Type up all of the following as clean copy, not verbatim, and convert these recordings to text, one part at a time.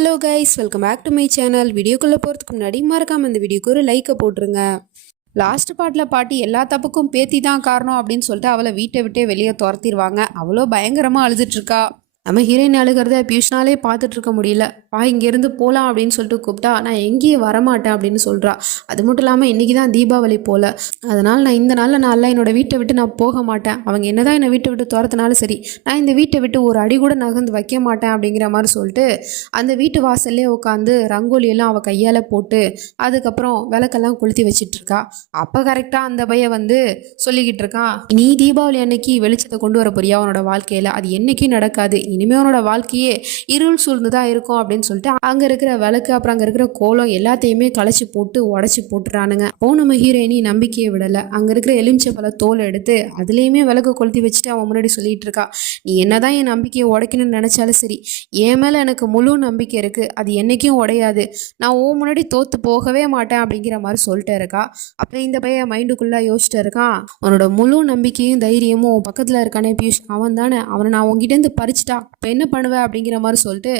Hello guys, welcome back to my channel. வீடியோக்குள்ளே போகிறதுக்கு முன்னாடி மறக்காமல் இந்த வீடியோக்கு ஒரு லைக்கை போட்டுருங்க. லாஸ்ட் பாட்டில் பாட்டி எல்லா தப்புக்கும் பேத்தி தான் காரணம் அப்படின்னு சொல்லிட்டு அவளை வீட்டை விட்டே வெளியே துரத்திடுவாங்க. அவ்வளோ பயங்கரமாக அழுதுட்ருக்கா. நம்ம ஹீரோயின் அழுகிறத பியூஷ்னாலே பார்த்துட்டு இருக்க முடியல. இங்கேருந்து போகலாம் அப்படின்னு சொல்லிட்டு கூப்பிட்டா நான் எங்கேயும் வரமாட்டேன் அப்படின்னு சொல்கிறா. அது மட்டும் இல்லாமல் இன்றைக்கி தான் தீபாவளி போல், அதனால் நான் இந்த நாளில் என்னோடய வீட்டை விட்டு நான் போக மாட்டேன். அவங்க என்ன தான் என்னை வீட்டை விட்டு துரத்தினாலும் சரி, நான் இந்த வீட்டை விட்டு ஒரு அடி கூட நகர்ந்து வைக்க மாட்டேன் அப்படிங்கிற மாதிரி சொல்லிட்டு அந்த வீட்டு வாசல்லே உட்காந்து ரங்கோலியெல்லாம் அவள் கையால் போட்டு அதுக்கப்புறம் விளக்கெல்லாம் கொளுத்தி வச்சிட்ருக்கா. அப்போ கரெக்டாக அந்த பையன் வந்து சொல்லிக்கிட்டு இருக்கான், நீ தீபாவளி அன்னைக்கு வெளிச்சத்தை கொண்டு வர போறியா உன்னோட வாழ்க்கையில்? அது என்றைக்கும் நடக்காது. இனிமேல் அவனோட வாழ்க்கையே இருள் சூழ்ந்து தான் இருக்கும் அப்படின்னு சொல்லிட்டு அங்கே இருக்கிற விளக்கு அப்புறம் அங்கே இருக்கிற கோலம் எல்லாத்தையுமே களைச்சி போட்டு உடச்சி போட்டுறானுங்க. நம்ம ஹீரோயினி நம்பிக்கையை விடலை. அங்கே இருக்கிற எலுமிச்சை பழ தோலை எடுத்து அதுலேயுமே விளக்கு கொளுத்தி வச்சுட்டு அவன் முன்னாடி சொல்லிட்டு இருக்கா, நீ என்னதான் என் நம்பிக்கையை உடைக்கணும்னு நினச்சாலும் சரி, என் மேலே எனக்கு முழு நம்பிக்கை இருக்குது, அது என்றைக்கும் உடையாது, நான் முன்னாடி தோற்று போகவே மாட்டேன் அப்படிங்கிற மாதிரி சொல்லிட்டு இருக்கா. அப்புறம் இந்த பையன் மைண்டுக்குள்ளே யோசிச்சுட்டு இருக்கான், உன்னோட முழு நம்பிக்கையும் தைரியமும் பக்கத்தில் இருக்கானே பியூஷ், அவன் தானே, அவனை நான் உங்ககிட்டேருந்து பறிச்சிட்டா இப்போ என்ன பண்ணுவேன் அப்படிங்கிற மாதிரி சொல்லிட்டு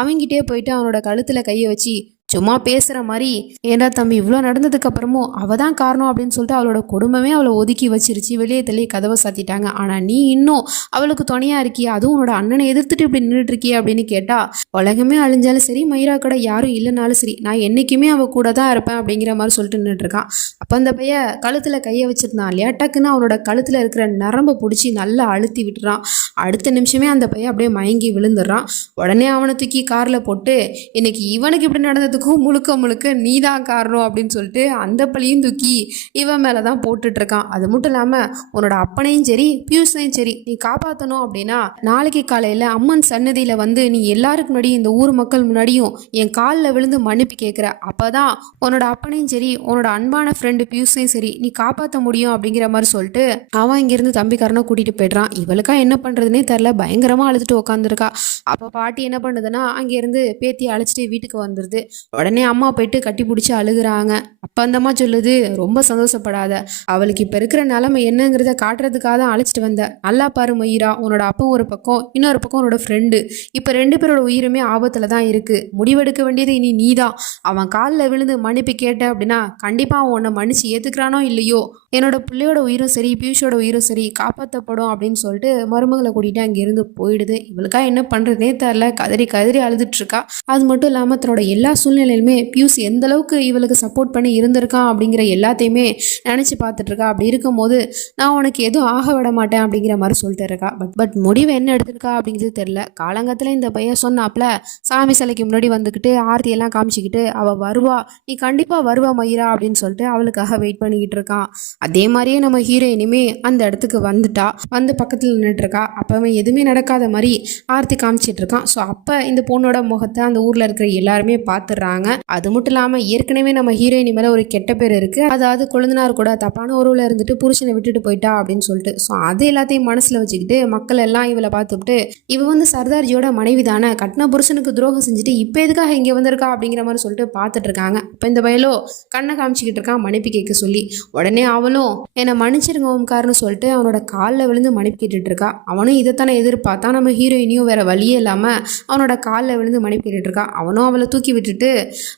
அவங்கிட்டே போயிட்டு அவனோட கழுத்தில் கையை வச்சு சும்மா பேசுகிற மாதிரி, ஏண்டா தம்பி இவ்வளோ நடந்ததுக்கு அப்புறமும் அவள் தான் காரணம் அப்படின்னு சொல்லிட்டு அவளோட குடும்பமே அவளை ஒதுக்கி வச்சிருச்சு, வெளியே தள்ளி கதவை சாத்திட்டாங்க. ஆனால் நீ இன்னும் அவளுக்கு துணையாக இருக்கியா, அதுவும் உன்னோட அண்ணனை எதிர்த்துட்டு இப்படி நின்றுட்டு இருக்கியா அப்படின்னு கேட்டால், உலகமே அழிஞ்சாலும் சரி, மயிரா கடை யாரும் இல்லைனாலும் சரி, நான் என்றைக்குமே அவள் கூட தான் இருப்பேன் அப்படிங்கிற மாதிரி சொல்லிட்டு நின்றுட்டுருக்கான். அப்போ அந்த பையன் கழுத்தில் கையை வச்சிருந்தான் இல்லையா, டக்குன்னு அவனோட கழுத்தில் இருக்கிற நரம்பை பிடிச்சி நல்லா அழுத்தி விட்டுறான். அடுத்த நிமிஷமே அந்த பையன் அப்படியே மயங்கி விழுந்துடுறான். உடனே அவனை தூக்கி காரில் போட்டு, இன்னைக்கு இவனுக்கு இப்படி நடந்ததுக்கு முழுக்க முழுக்க நீ தான் காரணம் அப்படின்னு சொல்லிட்டு அந்த பழியும் தூக்கி இவன் மேலே தான் போட்டுட்ருக்கான். அது மட்டும் இல்லாமல் உன்னோட அப்பனையும் சரி பியூஷனையும் சரி நீ காப்பாற்றணும் அப்படின்னா நாளைக்கு காலையில் அம்மன் சன்னதியில் வந்து நீ எல்லாருக்கு முன்னாடி இந்த ஊர் மக்கள் முன்னாடியும் என் காலில் விழுந்து மன்னிப்பு கேட்குற, அப்போ தான் உன்னோட அப்பனையும் சரி உன்னோட அன்பான ஃப்ரெண்டு பியூஷனையும் சரி நீ காப்பாற்ற முடியும் அப்படிங்கிற மாதிரி சொல்லிட்டு அவன் இங்கேருந்து தம்பிக்காரனை கூட்டிகிட்டு போய்ட்றான். இவளுக்கா என்ன பண்ணுறதுனே தெரில, பயங்கரமாக அழுதுட்டு உட்காந்துருக்கா. அப்போ பாட்டி என்ன பண்ணுதுன்னா அங்கேருந்து பேத்தியை அழைச்சிட்டு வீட்டுக்கு வந்துடுது. உடனே அம்மா போயிட்டு கட்டி பிடிச்சி அழுகுறாங்க. அப்போ அந்தம்மா சொல்லுது, ரொம்ப சந்தோஷப்படாத, அவளுக்கு இப்போ இருக்கிற நிலைமை என்னங்கிறத காட்டுறதுக்காக தான் அழைச்சிட்டு வந்த, நல்லா பாரு மயிரா, உன்னோட அப்பா ஒரு பக்கம் இன்னொரு பக்கம் உன்னோட ஃப்ரெண்டு, இப்போ ரெண்டு பேரோட உயிருமே ஆபத்தில் தான் இருக்குது, முடிவெடுக்க வேண்டியது இனி நீ தான். அவன் காலில் விழுந்து மன்னிப்பு கேட்ட அப்படின்னா கண்டிப்பாக அவன் உன்னை மன்னிச்சு ஏற்றுக்கிறானோ இல்லையோ என்னோட பிள்ளையோட உயிரும் சரி பியூஷோட உயிரும் சரி காப்பாற்றப்படும் அப்படின்னு சொல்லிட்டு மருமகளை கூட்டிகிட்டு அங்கேருந்து போயிடுது. இவளுக்காக என்ன பண்ணுறதுனே தெரில, கதறி கதறி அழுதுட்ருக்கா. அது மட்டும் இல்லாமல் தன்னோட எல்லா சூழ்நிலையிலுமே பியூஸ் எந்த அளவுக்கு இவளுக்கு சப்போர்ட் பண்ணி இருந்திருக்கான் அப்படிங்கிற எல்லாத்தையுமே நினச்சி பார்த்துட்ருக்கா. அப்படி இருக்கும்போது நான் உனக்கு எதுவும் ஆக விட மாட்டேன் அப்படிங்கிற மாதிரி சொல்லிட்டு இருக்கா. பட் முடிவு என்ன எடுத்திருக்கா அப்படிங்கிறது தெரில. காலங்கத்தில் இந்த பையன் சொன்னாப்புல சாமி சிலைக்கு முன்னாடி வந்துக்கிட்டு ஆர்த்தியெல்லாம் காமிச்சிக்கிட்டு அவள் வருவா, நீ கண்டிப்பாக வருவா மயிரா அப்படின்னு சொல்லிட்டு அவளுக்காக வெயிட் பண்ணிக்கிட்டு இருக்கான். அதே மாதிரியே நம்ம ஹீரோயினுமே அந்த இடத்துக்கு வந்துட்டா, வந்து பக்கத்தில் நின்றுட்டுருக்கா. அப்போ அவன் எதுவுமே நடக்காத மாதிரி ஆர்த்தி காமிச்சிட்டு இருக்கான். ஸோ அப்போ இந்த பொண்ணோட முகத்தை அந்த ஊரில் இருக்கிற எல்லாருமே பார்த்துடுறாங்க. அது மட்டும் இல்லாமல் ஏற்கனவே நம்ம ஹீரோயினி மேலே ஒரு கெட்ட பேர் இருக்குது, அதாவது கொழுந்தனார் கூட தப்பான உறவில் இருந்துட்டு புருஷனை விட்டுட்டு போயிட்டா அப்படின்னு சொல்லிட்டு. ஸோ அது எல்லாத்தையும் மனசில் வச்சுக்கிட்டு மக்கள் எல்லாம் இவளை பார்த்துக்கிட்டு இவ வந்து சர்தார்ஜியோட மனைவி தானே, கட்டின புருஷனுக்கு துரோகம் செஞ்சுட்டு இப்போ எதுக்காக இங்கே வந்திருக்கா அப்படிங்கிற மாதிரி சொல்லிட்டு பார்த்துட்டு இருக்காங்க. இப்போ இந்த வயலோ கண்ணை காமிச்சிக்கிட்டு இருக்கான் மன்னிப்பு கேட்க சொல்லி. உடனே அவளும் என்னை மன்னிச்சிருங்க ஓம்கார்னு சொல்லிட்டு அவனோட காலில் விழுந்து மன்னிப்பு கேட்டுட்டு இருக்கா. அவனும் இதைத்தானே எதிர்பார்த்தா. நம்ம ஹீரோயினியும் வேற வழியே இல்லாமல் அவனோட காலில் விழுந்து மன்னிப்பு கேட்டுட்டு இருக்கா. அவனும் அவளை தூக்கி விட்டுட்டு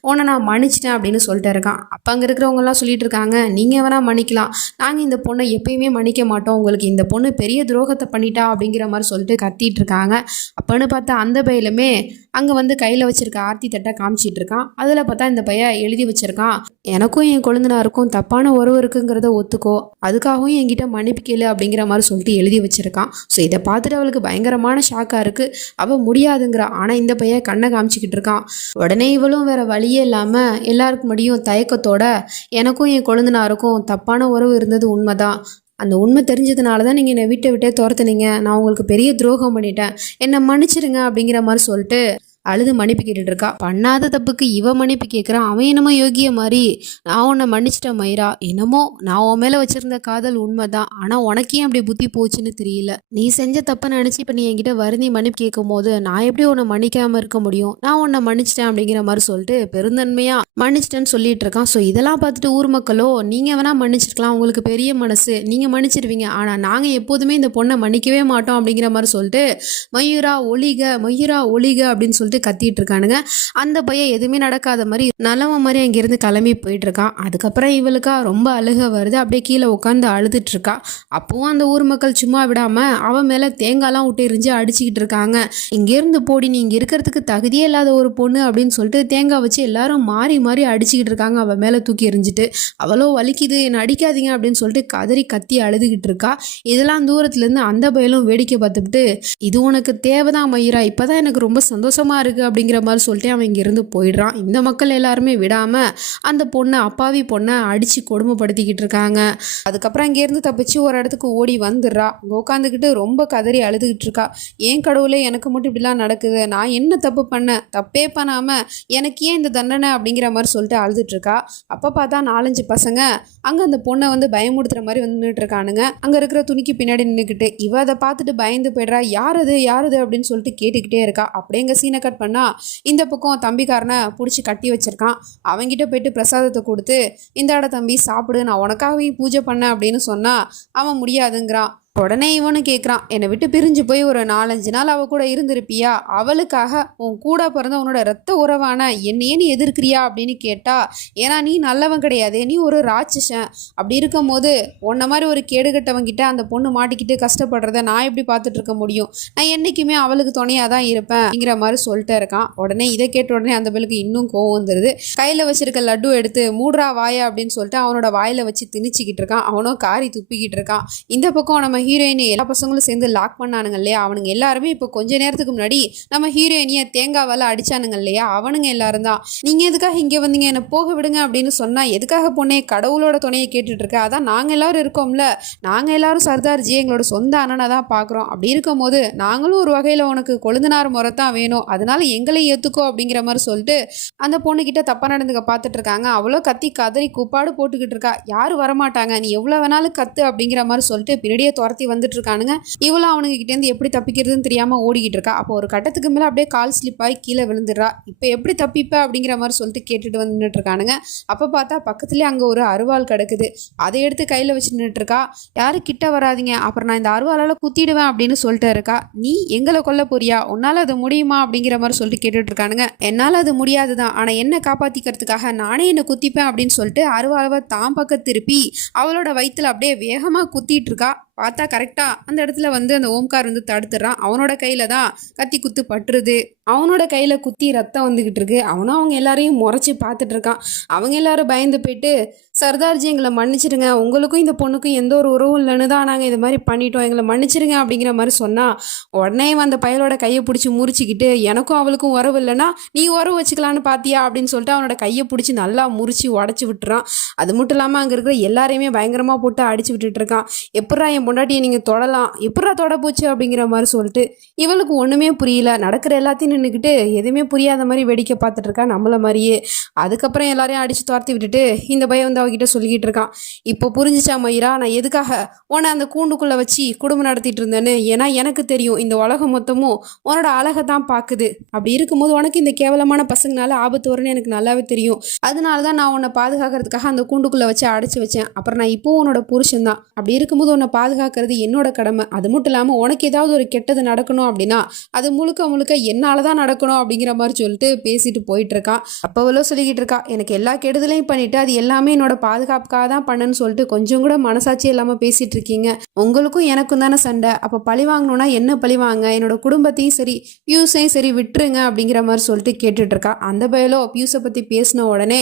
உன்னை நான் மன்னிச்சிட்டேன் அப்படின்னு சொல்லிட்டு இருக்கான். அப்போ அங்கே இருக்கிறவங்கலாம் சொல்லிட்டு இருக்காங்க, நீங்கள் வேணா மன்னிக்கலாம், நாங்கள் இந்த பொண்ணை எப்பயுமே மன்னிக்க மாட்டோம், உங்களுக்கு இந்த பொண்ணு பெரிய துரோகத்தை பண்ணிட்டா அப்படிங்கிற மாதிரி சொல்லிட்டு கத்திட்டு இருக்காங்க. அப்போன்னு பார்த்தா அந்த பையிலுமே அங்கே வந்து கையில் வச்சிருக்க ஆர்த்தி தட்டை காமிச்சிட்டு இருக்கான். அதில் பார்த்தா இந்த பையன் எழுதி வச்சிருக்கான், எனக்கும் என் கொழுந்தனாருக்கும் தப்பான உறவு இருக்குங்கிறத ஒத்துக்கோ, அதுக்காகவும் என்கிட்ட மன்னிப்பு கேளு அப்படிங்கிற மாதிரி சொல்லிட்டு எழுதி வச்சிருக்கான். ஸோ இதை பார்த்துட்டு அவளுக்கு பயங்கரமான ஷாக்காக இருக்குது. அவள் முடியாதுங்கிறா. ஆனால் இந்த பையன் கண்ணை காமிச்சிக்கிட்டு இருக்கான். உடனே இவளும் வேற வழியே இல்லாமல் எல்லாருக்கு முடியும் தயக்கத்தோட, எனக்கும் என் கொழுந்தனாருக்கும் தப்பான உறவு இருந்தது உண்மைதான், அந்த உண்மை தெரிஞ்சதுனால தான் நீங்கள் என்னை வீட்டை விட்டே துரத்துனீங்க, நான் உங்களுக்கு பெரிய துரோகம் பண்ணிட்டேன், என்னை மன்னிச்சிருங்க அப்படிங்கிற மாதிரி சொல்லிட்டு அழுது மன்னிப்பு கேட்டுட்டு இருக்கா. பண்ணாத தப்புக்கு இவ மன்னிப்பு கேட்குறான். அவன் என்னமோ யோகிய மாதிரி, நான் உன்னை மன்னிச்சிட்டேன் மயிரா, என்னமோ நான் உன் மேலே வச்சிருந்த காதல் உண்மைதான், ஆனால் உனக்கே அப்படி புத்தி போச்சுன்னு தெரியல, நீ செஞ்ச தப்பை நினச்சி இப்போ நீ என்கிட்ட வருந்தி மன்னிப்பு கேட்கும் போது நான் எப்படி உன்னை மன்னிக்காமல் இருக்க முடியும், நான் உன்னை மன்னிச்சிட்டேன் அப்படிங்கிற மாதிரி சொல்லிட்டு பெருந்தன்மையாக மன்னிச்சிட்டேன்னு சொல்லிட்டு இருக்கான். ஸோ இதெல்லாம் பார்த்துட்டு ஊர் மக்களோ, நீங்கள் வேணால் மன்னிச்சிருக்கலாம், உங்களுக்கு பெரிய மனசு, நீங்கள் மன்னிச்சிருவீங்க, ஆனால் நாங்கள் எப்போதுமே இந்த பொண்ணை மன்னிக்கவே மாட்டோம் அப்படிங்கிற மாதிரி சொல்லிட்டு மயூரா ஒளிக மயூரா ஒளிக அப்படின்னு சொல்லிட்டு சொல்லிட்டு கத்திட்டு இருக்கானுங்க. அந்த பையன் எதுவுமே நடக்காத மாதிரி நல்லவன் மாதிரி அங்கேருந்து கிளம்பி போயிட்டு இருக்கான். அதுக்கப்புறம் இவளுக்கா ரொம்ப அழுக வருது. அப்படியே கீழே உட்காந்து அழுதுட்டு இருக்கா. அப்பவும் அந்த ஊர் மக்கள் சும்மா விடாம அவன் மேல தேங்காய்லாம் விட்டு எரிஞ்சு அடிச்சுக்கிட்டு இருக்காங்க. இங்கேருந்து போடி, நீ இங்கே இருக்கிறதுக்கு தகுதியே இல்லாத ஒரு பொண்ணு அப்படின்னு சொல்லிட்டு தேங்காய் வச்சு எல்லாரும் மாறி மாறி அடிச்சுக்கிட்டு இருக்காங்க. அவன் மேலே தூக்கி எறிஞ்சிட்டு அவ்வளோ வலிக்குது, என்ன அடிக்காதீங்க அப்படின்னு சொல்லிட்டு கதறி கத்தி அழுதுகிட்டு இருக்கா. இதெல்லாம் தூரத்துலேருந்து அந்த பயலும் வேடிக்கை பார்த்துக்கிட்டு, இது உனக்கு தேவைதான் மயிரா, இப்போதான் எனக்கு ரொம்ப சந்தோஷமா இருக்கு அப்படிங்கிற மாதிரி சொல்லிட்டு அவன் இங்கேருந்து போயிடுறான். இந்த மக்கள் எல்லாருமே விடாம அந்த பொண்ணை, அப்பாவி பொண்ணை அடிச்சு கொடுமைப்படுத்திக்கிட்டு இருக்காங்க. அதுக்கப்புறம் இங்கேருந்து தப்பிச்சு ஒரு இடத்துக்கு ஓடி வந்துடுறா. அங்கே உட்காந்துக்கிட்டு ரொம்ப கதறி அழுதுகிட்டு இருக்கா. ஏன் கடவுளே, எனக்கு மட்டும் இப்படிலாம் நடக்குது, நான் என்ன தப்பு பண்ணேன், தப்பே பண்ணாமல் எனக்கு ஏன் இந்த தண்டனை அப்படிங்கிற மாதிரி சொல்லிட்டு அழுதுட்டு இருக்கா. அப்போ பார்த்தா 4-5 பசங்க அங்கே அந்த பொண்ணை வந்து பயமுடுத்துற மாதிரி வந்து நின்றுட்டு இருக்கானுங்க. அங்கே இருக்கிற துணிக்கு பின்னாடி நின்றுக்கிட்டு இவ அதை பார்த்துட்டு பயந்து போய்ட்றா. யாருது யாருது அப்படின்னு சொல்லிட்டு கேட்டுக்கிட்டே இருக்கா. அப்படியே எங்கள் சீனை கட் பண்ணா இந்த பக்கம் தம்பிக்காரனை பிடிச்சி கட்டி வச்சிருக்கான். அவங்கிட்ட போயிட்டு பிரசாதத்தை கொடுத்து, இந்தாட தம்பி சாப்பிடு, நான் உனக்காகவே பூஜை பண்ணேன் அப்படின்னு சொன்னா அவன் முடியாதுங்கிறான். உடனே இவனு கேட்குறான், என்னை விட்டு பிரிஞ்சு போய் ஒரு 4-5 நாள் அவள் கூட இருந்திருப்பியா, அவளுக்காக உன் கூட பிறந்த உன்னோட ரத்த உறவான என்னையே நீ எதிர்க்கிறியா அப்படின்னு கேட்டா, ஏன்னா நீ நல்லவன் கிடையாது, நீ ஒரு ராட்சசன், அப்படி இருக்கும் போது உன்ன மாதிரி ஒரு கேடுகட்டவங்கிட்ட அந்த பொண்ணு மாட்டிக்கிட்டு கஷ்டப்படுறத நான் எப்படி பார்த்துட்டு இருக்க முடியும், நான் என்றைக்குமே அவளுக்கு துணையாக தான் இருப்பேன் அப்படிங்கிற மாதிரி சொல்லிட்டு இருக்கான். உடனே இதை கேட்ட உடனே அந்த பிள்ளைக்கு இன்னும் கோவம் வந்துடுது. கையில் வச்சிருக்க லட்டு எடுத்து மூடுறா வாயா அப்படின்னு சொல்லிட்டு அவனோட வாயில் வச்சு திணிச்சிக்கிட்டு இருக்கான். அவனோ காரி துப்பிக்கிட்டு இருக்கான். இந்த பக்கம் நம்ம ஹீரோயினை எல்லா பசங்களும் சேர்ந்து லாக் பண்ணானுங்க இல்லையா, அவனுங்க எல்லாருமே இப்போ கொஞ்ச நேரத்துக்கு முன்னாடி நம்ம ஹீரோயினியை தேங்காவால் அடிச்சானுங்க இல்லையா, அவனுங்க எல்லாரும் தான். நீங்கள் எதுக்காக இங்கே வந்தீங்க, என்னை போக விடுங்க அப்படின்னு சொன்னால், எதுக்காக பொண்ணே கடவுளோட துணையை கேட்டுட்டு இருக்க, அதான் நாங்கள் எல்லாரும் இருக்கோம்ல, நாங்கள் எல்லாரும் சர்தார்ஜி எங்களோட சொந்த அண்ணனை தான் பார்க்குறோம், அப்படி இருக்கும் போது நாங்களும் ஒரு வகையில் உனக்கு கொழுந்தனார் முறை தான் வேணும், அதனால எங்களை ஏற்றுக்கோ அப்படிங்கிற மாதிரி சொல்லிட்டு அந்த பொண்ணுக்கிட்ட தப்பாக நடந்துக்க பார்த்துட்டு இருக்காங்க. அவ்வளோ கத்தி கதறி கூப்பாடு போட்டுக்கிட்டு இருக்கா. யாரும் வரமாட்டாங்க, நீ எவ்வளோ வேணாலும் கத்து அப்படிங்கிற மாதிரி சொல்லிட்டு பின்னாடியே துரத்தி வந்துட்டு இருக்கானுங்க. இவ்வளோ அவனுங்க கிட்டேருந்து எப்படி தப்பிக்கிறதுன்னு தெரியாம ஓடிக்கிட்டு இருக்கா. அப்போ ஒரு கட்டத்துக்கு மேலே அப்படியே கால் ஸ்லிப் ஆகி கீழே விழுந்துடுறா. இப்போ எப்படி தப்பிப்ப அப்படிங்கிற மாதிரி சொல்லிட்டு கேட்டுட்டு வந்துட்டு இருக்கானுங்க. அப்போ பார்த்தா பக்கத்துலேயே அங்கே ஒரு அருவாள் கிடக்குது. அதை எடுத்து கையில் வச்சு நின்றுட்டு இருக்கா. யாரும் கிட்ட வராதிங்க, அப்புறம் நான் இந்த அருவாளால் குத்திடுவேன் அப்படின்னு சொல்லிட்டு இருக்கா. நீ எங்களை கொல்ல போறியா, உன்னால் அது முடியுமா அப்படிங்கிற மாதிரி சொல்லிட்டு கேட்டுட்டு இருக்கானுங்க. என்னால் அது முடியாது தான், ஆனால் என்ன காப்பாற்றிக்கிறதுக்காக நானே என்னை குத்திப்பேன் அப்படின்னு சொல்லிட்டு அருவாளவை தான் பக்கம் திருப்பி அவளோட வயிற்றுல அப்படியே வேகமாக குத்திட்டு இருக்கா. பார்த்தா கரெக்டாக அந்த இடத்துல வந்து அந்த ஓம்கார் வந்து தடுத்துடுறான். அவனோட கையில் தான் கத்தி குத்து பட்டுருது. அவனோட கையில் குத்தி ரத்தம் வந்துக்கிட்டு இருக்கு. அவனும் அவங்க எல்லாரையும் முறைச்சி பார்த்துட்டு இருக்கான். அவங்க எல்லாரும் பயந்து போயிட்டு, சர்தார்ஜி எங்களை மன்னிச்சிடுங்க, உங்களுக்கும் இந்த பொண்ணுக்கும் எந்த ஒரு உறவும் இல்லைன்னு தான் நாங்கள் இது மாதிரி பண்ணிட்டோம், எங்களை மன்னிச்சிடுங்க அப்படிங்கிற மாதிரி சொன்னால், உடனே அந்த பயலோட கையை பிடிச்சி முறிச்சிக்கிட்டு, எனக்கும் அவளுக்கும் உறவு இல்லைன்னா நீ உறவு வச்சுக்கலான்னு பார்த்தியா அப்படின்னு சொல்லிட்டு அவனோட கையை பிடிச்சி நல்லா முறிச்சு உடச்சி விட்டுறான். அது மட்டும் இல்லாமல் அங்கே இருக்கிற எல்லாரையுமே பயங்கரமாக போட்டு அடிச்சு விட்டுட்டு இருக்கான். எப்படா என் பொண்டாட்டியை நீங்கள் தொடலாம், எப்படா தொட போச்சு அப்படிங்கிற மாதிரி சொல்லிட்டு இவளுக்கு ஒன்றுமே புரியல. நடக்கிற எல்லாத்தையும் நின்றுக்கிட்டு எதுவுமே புரியாத மாதிரி வேடிக்கை பார்த்துட்டு இருக்கா நம்மள மாதிரியே. அதுக்கப்புறம் எல்லாரையும் அடித்து துரத்தி விட்டுட்டு இந்த பையன் வந்து அவகிட்ட சொல்லிக்கிட்டு இருக்கான், இப்போ புரிஞ்சிச்சா மயிரா, நான் எதுக்காக உன்னை அந்த கூண்டுக்குள்ளே வச்சு குடும்பம் நடத்திட்டு இருந்தேன்னு. ஏன்னா எனக்கு தெரியும் இந்த உலகம் மொத்தமும் உன்னோட அழகை தான் பார்க்குது. அப்படி இருக்கும்போது உனக்கு இந்த கேவலமான பசங்களால ஆபத்து வரும்னு எனக்கு நல்லாவே தெரியும். அதனால தான் நான் உன்னை பாதுகாக்கிறதுக்காக அந்த கூண்டுக்குள்ளே வச்சு அடைச்சி வச்சேன். அப்புறம் நான் இப்போவும் உன்னோட புருஷன் தான். அப்படி இருக்கும்போது உன்னை பாதுகாக்கிறது என்னோட கடமை. அது மட்டும் இல்லாமல் உனக்கு ஏதாவது ஒரு கெட்டது நடக்கணும் அப்படின்னா அது முழுக்க முழுக்க என்னால் தான் நடக்கணும் அப்படிங்கிற மாதிரி சொல்லிட்டு பேசிட்டு போயிட்டு இருக்கான். அப்போவளோ சொல்லிக்கிட்டு இருக்கா, எனக்கு எல்லா கெடுதலையும் பண்ணிட்டு அது எல்லாமே என்னோட பாதுகாப்புக்காக தான் பண்ணேன்னு சொல்லிட்டு கொஞ்சம் கூட மனசாட்சி இல்லாமல் பேசிட்டு இருக்கீங்க. உங்களுக்கும் எனக்கும் தானே சண்டை, அப்போ பழி வாங்கணும்னா என்ன பழி வாங்க, என்னோட குடும்பத்தையும் சரி பியூஸையும் சரி விட்டுருங்க அப்படிங்கிற மாதிரி சொல்லிட்டு கேட்டுட்டு இருக்கா. அந்த பயலோ பியூஸை பற்றி பேசின உடனே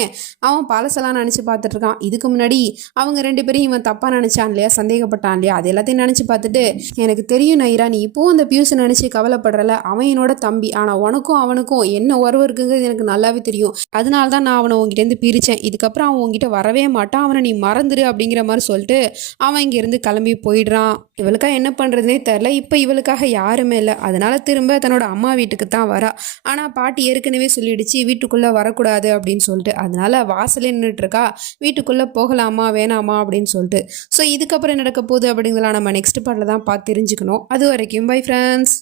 அவன் பழசெல்லாம் நினச்சி பார்த்துட்டு இருக்கான். இதுக்கு முன்னாடி அவங்க 2 பேரையும் இவன் தப்பாக நினச்சான் இல்லையா, சந்தேகப்பட்டான் இல்லையா, அது எல்லாத்தையும் நினச்சி பார்த்துட்டு, எனக்கு தெரியும் நைரா, நீ இப்போவும் அந்த பியூஸை நினச்சி கவலைப்படுறல, அவன் என்னோட தம்பி, ஆனால் உனக்கும் அவனுக்கும் என்ன உறவு இருக்குங்கிறது எனக்கு நல்லாவே தெரியும். அதனால தான் நான் அவனை உங்ககிட்டேருந்து பிரித்தேன். இதுக்கப்புறம் அவன் உங்ககிட்ட வரவே மாட்டான், அவனை நீ மறந்துடு அப்படிங்கிற மாதிரி சொல்லிட்டு அவன் இங்கேருந்து கிளம்பி போயிடுறான். இவளுக்காக என்ன பண்ணுறதுனே தெரில. இப்போ இவளுக்காக யாருமே இல்லை. அதனால திரும்ப தன்னோட அம்மா வீட்டுக்கு தான் வரா. ஆனால் பாட்டி ஏற்கனவே சொல்லிடுச்சு வீட்டுக்குள்ளே வரக்கூடாது அப்படின்னு சொல்லிட்டு. அதனால வாசலே நின்றுட்டு இருக்கா. வீட்டுக்குள்ளே போகலாமா வேணாமா அப்படின்னு சொல்லிட்டு. ஸோ இதுக்கப்புறம் நடக்க போகுது அப்படிங்கிறத நம்ம நெக்ஸ்ட் பார்ட்டில் தான் பார்த்து தெரிஞ்சுக்கணும். அது வரைக்கும் பை ஃப்ரெண்ட்ஸ்.